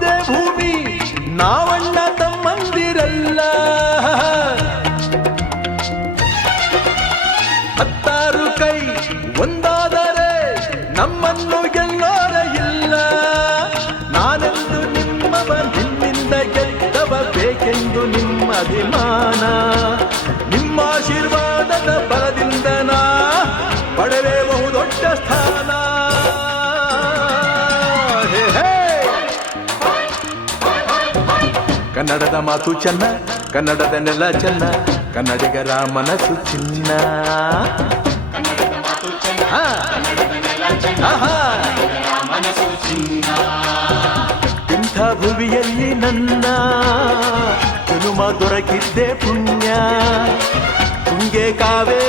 ಮುದ್ದೆ ಭೂಮಿ, ನಾವಣ್ಣ ತಮ್ಮಂದಿರಲ್ಲ. ಹತ್ತಾರು ಕೈ ಒಂದಾದರೆ ನಮ್ಮನ್ನು ಗೆಲ್ಲೋರ ಇಲ್ಲ. ನಾನೆಂದು ನಿಮ್ಮವ, ನಿಮ್ಮಿಂದ ಗೆದ್ದವ ಬೇಕೆಂದು ನಿಮ್ಮ ಅಭಿಮಾನ. ನಿಮ್ಮ ಆಶೀರ್ವಾದದ ಬಲದಿಂದ ನಾ ಪಡೆದೇ ಬಹುದೊಡ್ಡ ಸ್ಥಾನ ಹೇ! ಕನ್ನಡದ ಮಾತು ಚೆನ್ನ, ಕನ್ನಡದ ನೆಲ ಚೆನ್ನ, ಕನ್ನಡಿಗರ ಮನಸ್ಸು ಚಿನ್ನ. ಇಂಥ ಭುವಿಯಲ್ಲಿ ನನ್ನ ಜನುಮ ದೊರಕಿದ್ದೆ ಪುಣ್ಯ. ತುಂಗೆ ನೀರ